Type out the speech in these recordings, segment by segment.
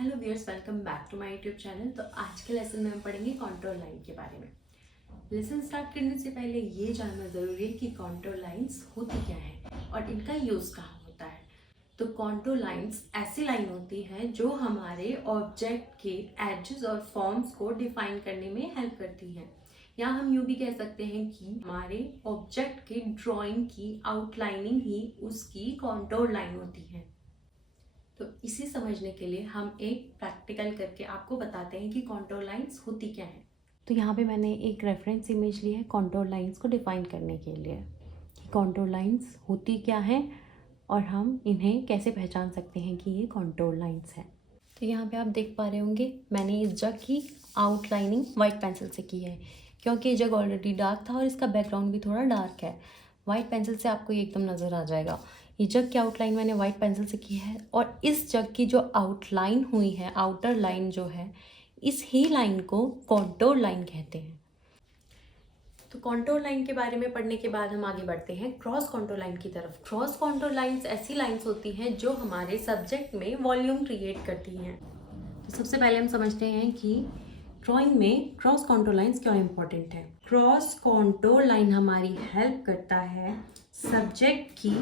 Hello viewers, welcome back to my YouTube channel. तो आज के लेसन में हम पढ़ेंगे कॉन्टोर लाइन के बारे में। लेसन स्टार्ट करने से पहले ये जानना ज़रूरी है कि कॉन्टोर लाइंस होती क्या है और इनका यूज़ कहाँ होता है। तो कॉन्टोर लाइंस ऐसी लाइन होती हैं जो हमारे ऑब्जेक्ट के एजेस और फॉर्म्स को डिफाइन करने में हेल्प करती हैं। या हम यूँ भी कह सकते हैं कि हमारे ऑब्जेक्ट के ड्राइंग की आउटलाइनिंग ही उसकी कॉन्टोर लाइन होती है। तो इसे समझने के लिए हम एक प्रैक्टिकल करके आपको बताते हैं कि कॉन्टोर लाइंस होती क्या है। तो यहाँ पे मैंने एक रेफरेंस इमेज ली है कॉन्टोर लाइंस को डिफाइन करने के लिए कि कॉन्टोर लाइंस होती क्या है और हम इन्हें कैसे पहचान सकते हैं कि ये कॉन्टोर लाइंस है। तो यहाँ पे आप देख पा रहे होंगे मैंने इस जग की आउटलाइनिंग वाइट पेंसिल से की है, क्योंकि ये जग ऑलरेडी डार्क था और इसका बैकग्राउंड भी थोड़ा डार्क है। वाइट पेंसिल से आपको ये एकदम नज़र आ जाएगा। ये जग की आउटलाइन मैंने वाइट पेंसिल से की है और इस जग की जो आउटलाइन हुई है, आउटर लाइन जो है, इस ही लाइन को कॉन्टोर लाइन कहते हैं। तो कॉन्टोर लाइन के बारे में पढ़ने के बाद हम आगे बढ़ते हैं क्रॉस कॉन्टोर लाइन की तरफ। क्रॉस कॉन्टोर लाइंस ऐसी लाइंस होती हैं जो हमारे सब्जेक्ट में वॉल्यूम क्रिएट करती हैं। तो सबसे पहले हम समझते हैं कि ड्राइंग में क्रॉस कॉन्टोर लाइंस क्यों इम्पोर्टेंट है। क्रॉस कॉन्टोर लाइन हमारी हेल्प करता है सब्जेक्ट की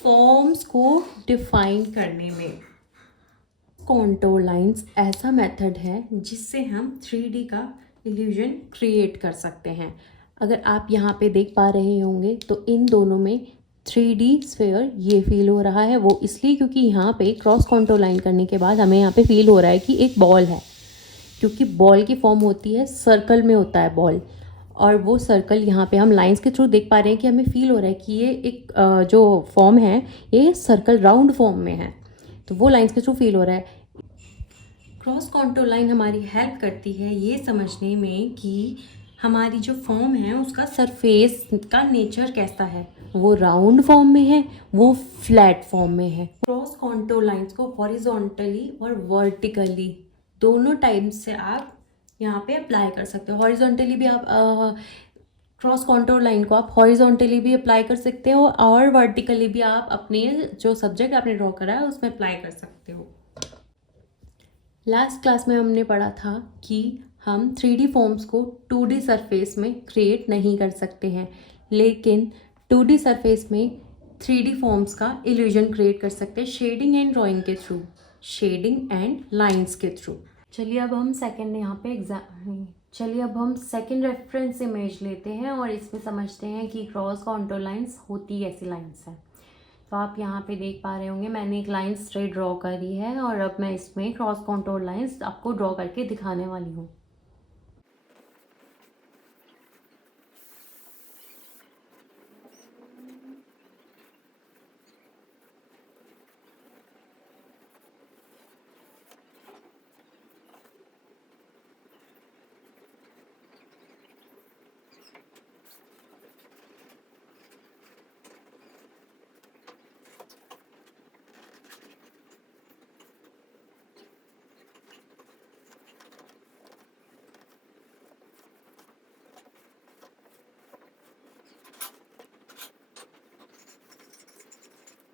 फॉर्म्स को डिफाइन करने में। कॉन्टोर लाइंस ऐसा मेथड है जिससे हम 3D का इल्यूजन क्रिएट कर सकते हैं। अगर आप यहाँ पे देख पा रहे होंगे तो इन दोनों में 3D स्फेयर ये फील हो रहा है। वो इसलिए क्योंकि यहाँ पे क्रॉस कॉन्टोर लाइन करने के बाद हमें यहाँ पे फील हो रहा है कि एक बॉल है, क्योंकि बॉल की फॉर्म होती है सर्कल में होता है बॉल, और वो सर्कल यहाँ पे हम लाइंस के थ्रू देख पा रहे हैं कि हमें फील हो रहा है कि ये एक जो फॉर्म है ये सर्कल राउंड फॉर्म में है। तो वो लाइंस के थ्रू फील हो रहा है। क्रॉस कॉन्टोर लाइन हमारी हेल्प करती है ये समझने में कि हमारी जो फॉर्म है उसका सरफेस का नेचर कैसा है, वो राउंड फॉर्म में है, वो फ्लैट फॉर्म में है। क्रॉस कॉन्टोर लाइंस को हॉरिजॉन्टली और वर्टिकली दोनों टाइप से आप यहाँ पे अप्लाई कर सकते हो। हॉरिजॉन्टली भी आप क्रॉस कॉन्टोर लाइन को आप हॉरिजॉन्टली भी अप्लाई कर सकते हो और वर्टिकली भी आप अपने जो सब्जेक्ट आपने ड्रॉ करा है उसमें अप्लाई कर सकते हो। लास्ट क्लास में हमने पढ़ा था कि हम 3D फॉर्म्स को 2D सरफेस में क्रिएट नहीं कर सकते हैं, लेकिन 2D सरफेस में 3D फॉर्म्स का इल्यूजन क्रिएट कर सकते हैं शेडिंग एंड ड्राइंग के थ्रू, शेडिंग एंड लाइंस के थ्रू। चलिए अब हम सेकेंड रेफरेंस इमेज लेते हैं और इसमें समझते हैं कि क्रॉस कॉन्टोर लाइंस होती ऐसी लाइंस हैं। तो आप यहाँ पे देख पा रहे होंगे मैंने एक लाइन स्ट्रेट ड्रॉ करी है और अब मैं इसमें क्रॉस कॉन्टोर लाइंस आपको ड्रॉ करके दिखाने वाली हूँ।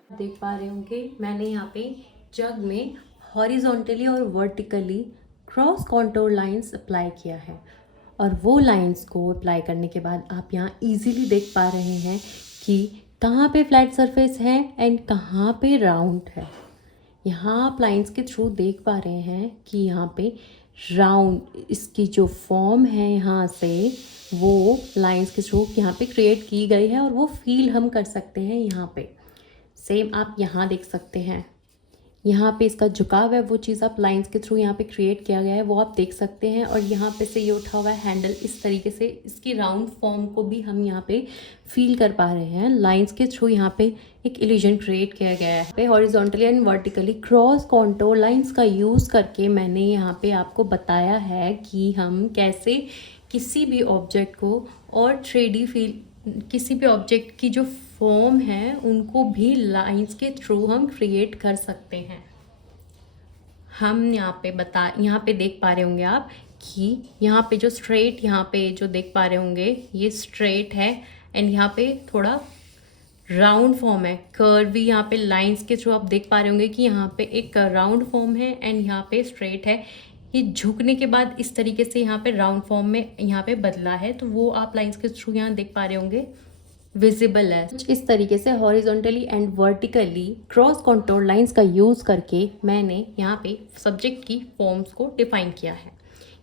देख पा रहे होंगे मैंने यहाँ पे जग में हॉरिजॉन्टली और vertically cross contour lines apply किया है, और वो लाइंस को अप्लाई करने के बाद आप यहाँ इजीली देख पा रहे हैं कि कहाँ पे फ्लैट सरफेस है एंड कहाँ पे राउंड है। यहाँ आप लाइंस के थ्रू देख पा रहे हैं कि यहाँ पे राउंड इसकी जो फॉर्म है यहाँ से वो लाइंस के थ्रू यहाँ पे क्रिएट की गई है और वो फील हम कर सकते हैं। यहाँ पे सेम आप यहाँ देख सकते हैं, यहाँ पे इसका झुकाव है वो चीज़ आप लाइंस के थ्रू यहाँ पे क्रिएट किया गया है वो आप देख सकते हैं। और यहाँ पे से ये उठा हुआ है हैंडल, इस तरीके से इसकी राउंड फॉर्म को भी हम यहाँ पे फील कर पा रहे हैं। लाइंस के थ्रू यहाँ पे एक इल्यूजन क्रिएट किया गया है। Horizontally and vertically cross contour lines का यूज़ करके मैंने यहाँ पे आपको बताया है कि हम कैसे किसी भी ऑब्जेक्ट को और 3D फील, किसी भी ऑब्जेक्ट की जो फॉर्म है उनको भी लाइंस के थ्रू हम क्रिएट कर सकते हैं। हम यहाँ पे देख पा रहे होंगे आप कि यहाँ पे जो स्ट्रेट, यहाँ पे जो देख पा रहे होंगे ये स्ट्रेट है एंड यहाँ पे थोड़ा राउंड फॉर्म है, कर्वी, यहाँ पे लाइंस के थ्रू आप देख पा रहे होंगे कि यहाँ पे एक राउंड फॉर्म है एंड यहाँ पे स्ट्रेट है। ये झुकने के बाद इस तरीके से यहाँ पे राउंड फॉर्म में यहाँ पे बदला है, तो वो आप लाइंस के थ्रू यहाँ देख पा रहे होंगे, विजिबल है। इस तरीके से horizontally and vertically cross contour lines का यूज़ करके मैंने यहाँ पे सब्जेक्ट की फॉर्म्स को डिफाइन किया है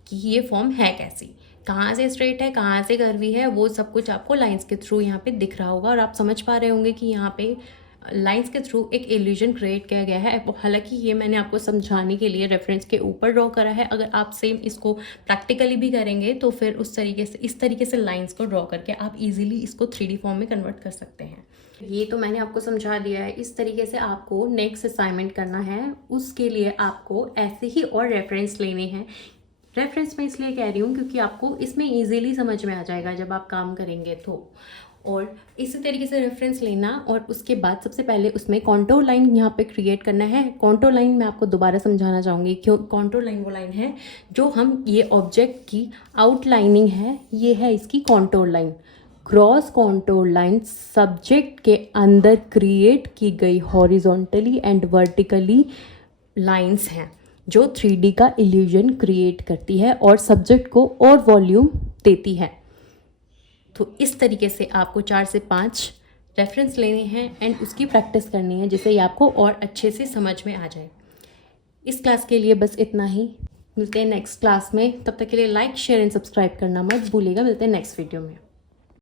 कि ये फॉर्म है कैसी, कहाँ से स्ट्रेट है, कहाँ से कर्वी है, वो सब कुछ आपको लाइंस के थ्रू यहाँ पे दिख रहा होगा और आप समझ पा रहे होंगे कि यहाँ पे लाइंस के थ्रू एक इल्यूजन क्रिएट किया गया है। हालांकि ये मैंने आपको समझाने के लिए रेफरेंस के ऊपर ड्रॉ करा है, अगर आप सेम इसको प्रैक्टिकली भी करेंगे तो फिर उस तरीके से इस तरीके से लाइंस को ड्रॉ करके आप इजीली इसको 3D फॉर्म में कन्वर्ट कर सकते हैं। ये तो मैंने आपको समझा दिया है। इस तरीके से आपको नेक्स्ट असाइनमेंट करना है, उसके लिए आपको ऐसे ही और रेफरेंस लेने हैं। रेफरेंस मैं इसलिए कह रही हूँ क्योंकि आपको इसमें ईजिली समझ में आ जाएगा जब आप काम करेंगे तो। और इसी तरीके से रेफरेंस लेना और उसके बाद सबसे पहले उसमें कॉन्टोर लाइन यहाँ पे क्रिएट करना है। कॉन्टोर लाइन मैं आपको दोबारा समझाना चाहूँगी, क्यों कॉन्टोर लाइन वो लाइन है जो हम ये ऑब्जेक्ट की आउटलाइनिंग है, ये है इसकी contour line. Cross contour line subject के अंदर क्रिएट की गई हॉरिजॉन्टली एंड वर्टिकली लाइंस हैं जो 3D का इल्यूजन क्रिएट करती है और सब्जेक्ट को और वॉल्यूम देती है। तो इस तरीके से आपको 4 से 5 रेफरेंस लेने हैं एंड उसकी प्रैक्टिस करनी है जिससे ये आपको और अच्छे से समझ में आ जाए। इस क्लास के लिए बस इतना ही, मिलते हैं नेक्स्ट क्लास में। तब तक के लिए लाइक, शेयर एंड सब्सक्राइब करना मत भूलिएगा। मिलते हैं नेक्स्ट वीडियो में।